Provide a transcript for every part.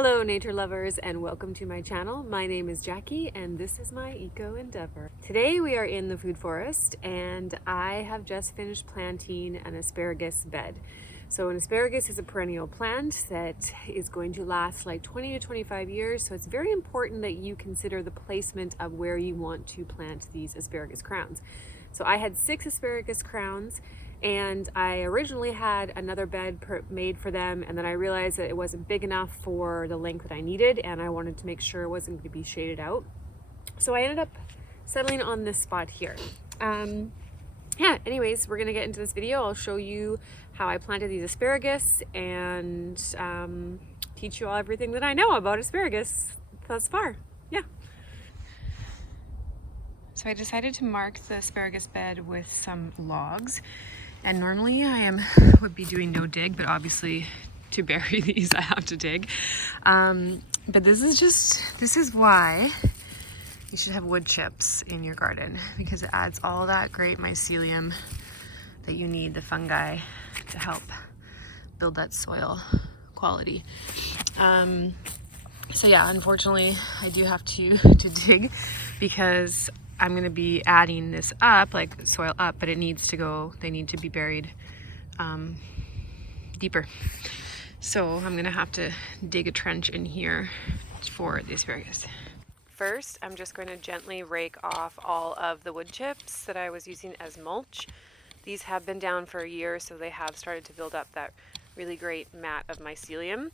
Hello nature lovers and welcome to my channel. My name is Jackie and this is my eco endeavor. Today we are in the food forest and I have just finished planting an asparagus bed. So an asparagus is a perennial plant that is going to last like 20 to 25 years. So it's very important that you consider the placement of where you want to plant these asparagus crowns. So I had 6 asparagus crowns and I originally had another bed made for them, and then I realized that it wasn't big enough for the length that I needed and I wanted to make sure it wasn't going to be shaded out. So I ended up settling on this spot here. Anyways, we're gonna get into this video. I'll show you how I planted these asparagus and teach you all everything that I know about asparagus thus far. Yeah. So I decided to mark the asparagus bed with some logs. And normally would be doing no dig, but obviously to bury these I have to dig. But this is why you should have wood chips in your garden, because it adds all that great mycelium that you need, the fungi, to help build that soil quality. So yeah, unfortunately I do have to dig, because I'm going to be adding this up, like soil up, but they need to be buried deeper. So I'm going to have to dig a trench in here for the asparagus. First, I'm just going to gently rake off all of the wood chips that I was using as mulch. These have been down for a year, so they have started to build up that really great mat of mycelium,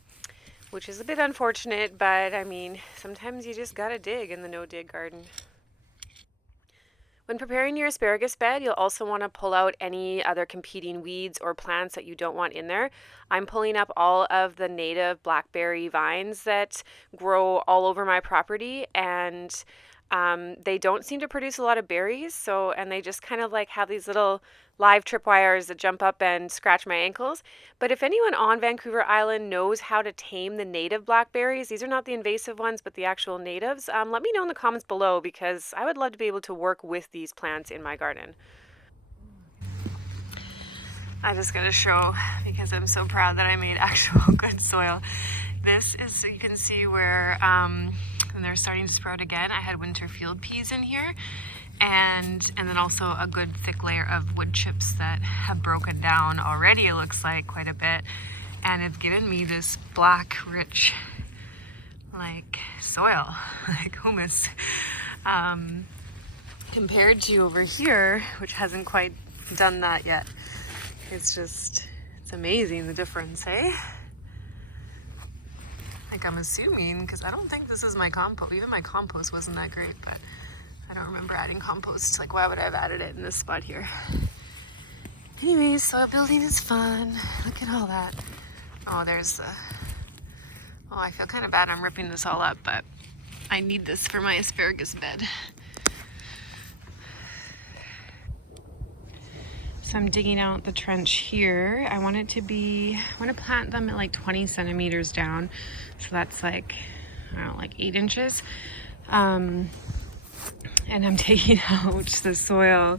which is a bit unfortunate, but I mean, sometimes you just gotta dig in the no-dig garden. When preparing your asparagus bed, you'll also want to pull out any other competing weeds or plants that you don't want in there. I'm pulling up all of the native blackberry vines that grow all over my property, and they don't seem to produce a lot of berries, and they just kind of like have these little live tripwires that jump up and scratch my ankles. But if anyone on Vancouver Island knows how to tame the native blackberries, these are not the invasive ones but the actual natives, let me know in the comments below, because I would love to be able to work with these plants in my garden. I just gotta show, because I'm so proud that I made actual good soil. This is, so you can see where they're starting to sprout again. I had winter field peas in here, and then also a good thick layer of wood chips that have broken down already, it looks like, quite a bit, and it's given me this black rich like soil, like humus, compared to over here, which hasn't quite done that yet. It's amazing the difference, eh? Like, I'm assuming, because I don't think this is my compost. Even my compost wasn't that great, but I don't remember adding compost. Like, why would I have added it in this spot here? Anyways, soil building is fun. Look at all that. Oh, I feel kind of bad I'm ripping this all up, but I need this for my asparagus bed. So I'm digging out the trench here. I want to plant them at like 20 centimeters down. So that's like, I don't know, like 8 inches. And I'm taking out the soil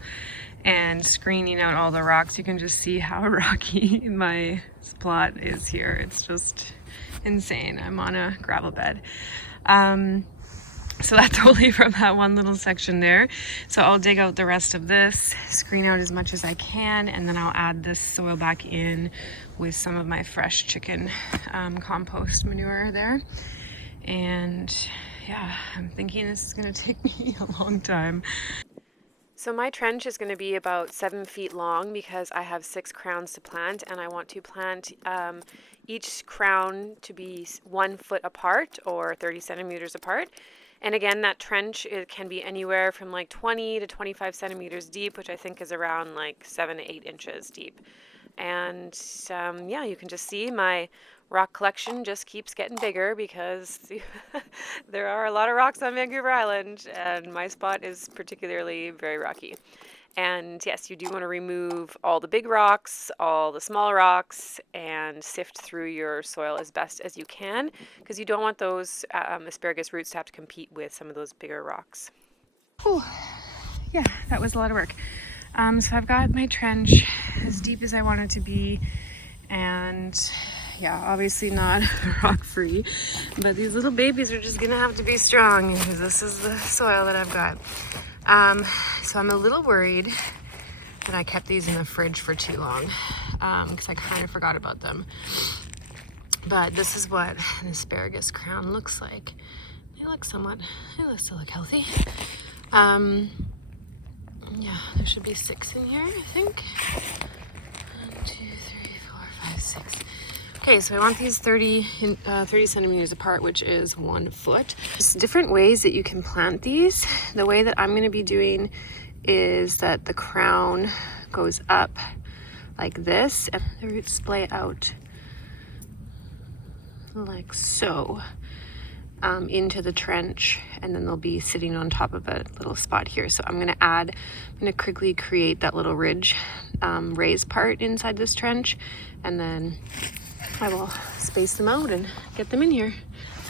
and screening out all the rocks. You can just see how rocky my plot is here. It's just insane. I'm on a gravel bed. So that's only from that one little section there. So I'll dig out the rest of this, screen out as much as I can, and then I'll add this soil back in with some of my fresh chicken compost manure there. And yeah, I'm thinking this is gonna take me a long time. So my trench is going to be about 7 feet long, because I have 6 crowns to plant, and I want to plant each crown to be 1 foot apart, or 30 centimeters apart. And again, that trench, it can be anywhere from like 20 to 25 centimeters deep, which I think is around like 7 to 8 inches deep. And yeah, you can just see my rock collection just keeps getting bigger, because there are a lot of rocks on Vancouver Island, and my spot is particularly very rocky. And yes, you do want to remove all the big rocks, all the small rocks, and sift through your soil as best as you can, because you don't want those asparagus roots to have to compete with some of those bigger rocks. Whew. Yeah, that was a lot of work. So I've got my trench as deep as I want it to be, and yeah, obviously not rock free, but these little babies are just gonna have to be strong because this is the soil that I've got. So I'm a little worried that I kept these in the fridge for too long because I kind of forgot about them. But this is what an asparagus crown looks like. They still look healthy. Yeah, there should be 6 in here, I think. 1, 2, 3, 4, 5, 6. Okay, so I want these 30 centimeters apart, which is 1 foot. There's different ways that you can plant these. The way that I'm going to be doing is that the crown goes up like this, and the roots splay out like so into the trench, and then they'll be sitting on top of a little spot here. So I'm going to quickly create that little ridge raised part inside this trench, and then I will space them out and get them in here.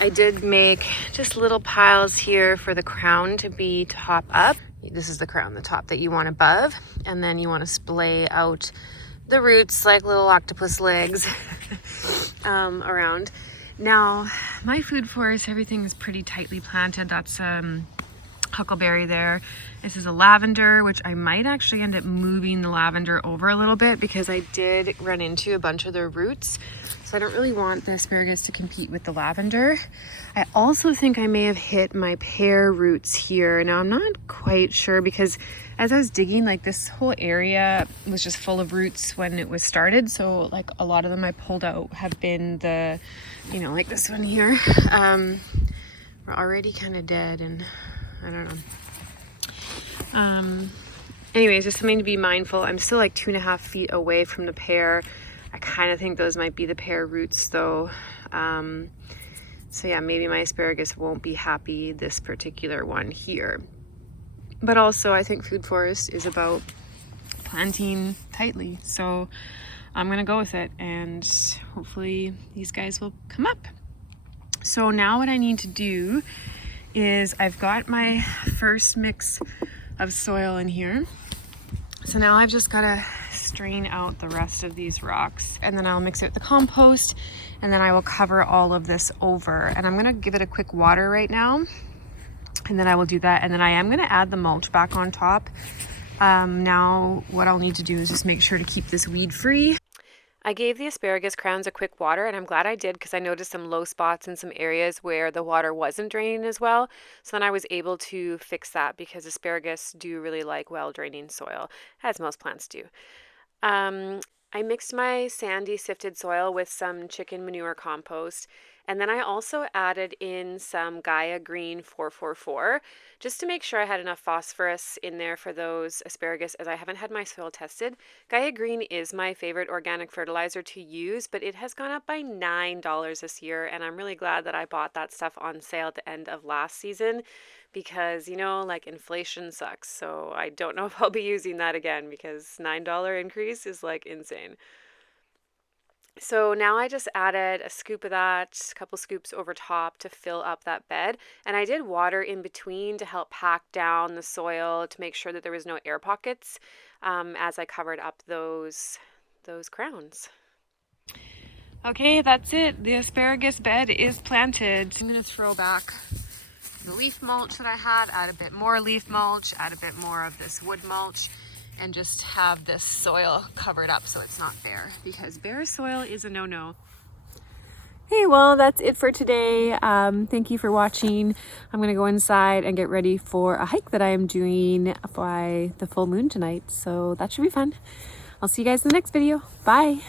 I did make just little piles here for the crown to be top up. This is the crown, the top that you want above, and then you want to splay out the roots like little octopus legs around. Now, my food forest, everything is pretty tightly planted. That's huckleberry there. This is a lavender, which I might actually end up moving the lavender over a little bit because I did run into a bunch of their roots. So I don't really want the asparagus to compete with the lavender. I also think I may have hit my pear roots here. Now, I'm not quite sure because as I was digging, like this whole area was just full of roots when it was started. So like a lot of them I pulled out have been the, you know, like this one here. We're already kind of dead, and I don't know. Anyways, just something to be mindful. I'm still like 2.5 feet away from the pear. I kind of think those might be the pear roots though. So yeah, maybe my asparagus won't be happy, this particular one here. But also I think food forest is about planting tightly. So I'm gonna go with it, and hopefully these guys will come up. So now what I need to do is I've got my first mix of soil in here. So now I've just gotta strain out the rest of these rocks, and then I'll mix it with the compost, and then I will cover all of this over. And I'm gonna give it a quick water right now, and then I will do that. And then I am gonna add the mulch back on top. Now what I'll need to do is just make sure to keep this weed free. I gave the asparagus crowns a quick water, and I'm glad I did because I noticed some low spots in some areas where the water wasn't draining as well. So then I was able to fix that because asparagus do really like well-draining soil, as most plants do. I mixed my sandy sifted soil with some chicken manure compost, and then I also added in some Gaia Green 444 just to make sure I had enough phosphorus in there for those asparagus, as I haven't had my soil tested. Gaia Green is my favorite organic fertilizer to use, but it has gone up by $9 this year, and I'm really glad that I bought that stuff on sale at the end of last season because, you know, like inflation sucks. So I don't know if I'll be using that again because $9 increase is like insane. So now I just added a scoop of that, a couple scoops over top to fill up that bed. And I did water in between to help pack down the soil to make sure that there was no air pockets as I covered up those crowns. Okay, that's it. The asparagus bed is planted. I'm going to throw back the leaf mulch that I had, add a bit more leaf mulch, add a bit more of this wood mulch, and just have this soil covered up so it's not bare, because bare soil is a no-no. Hey, well, that's it for today. Thank you for watching. I'm gonna go inside and get ready for a hike that I am doing by the full moon tonight, so that should be fun. I'll see you guys in the next video. Bye.